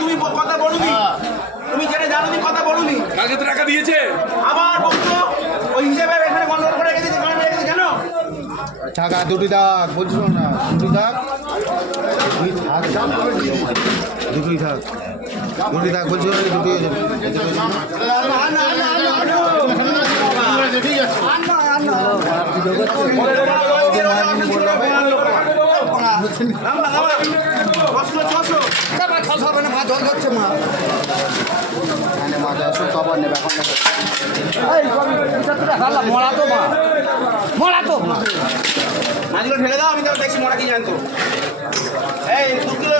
তুমি কথা বলুনি, তুমি জেনে জানো কথা বলুনি, কালকে তো টাকা দিয়েছে আবার বলছো ওই হিসেবে এখানে গন্ডগোল করে রেখে দিয়েছে কেন? টাকা দুটি দাগ বলছিল না, দুটি দাগ দুটোই থাক, দুটি দাগ বলছিল দুটি মাছগুলো ঢেলে দাও, আমি তো দেখছি মরা কি জানতো। এই 2 কিলো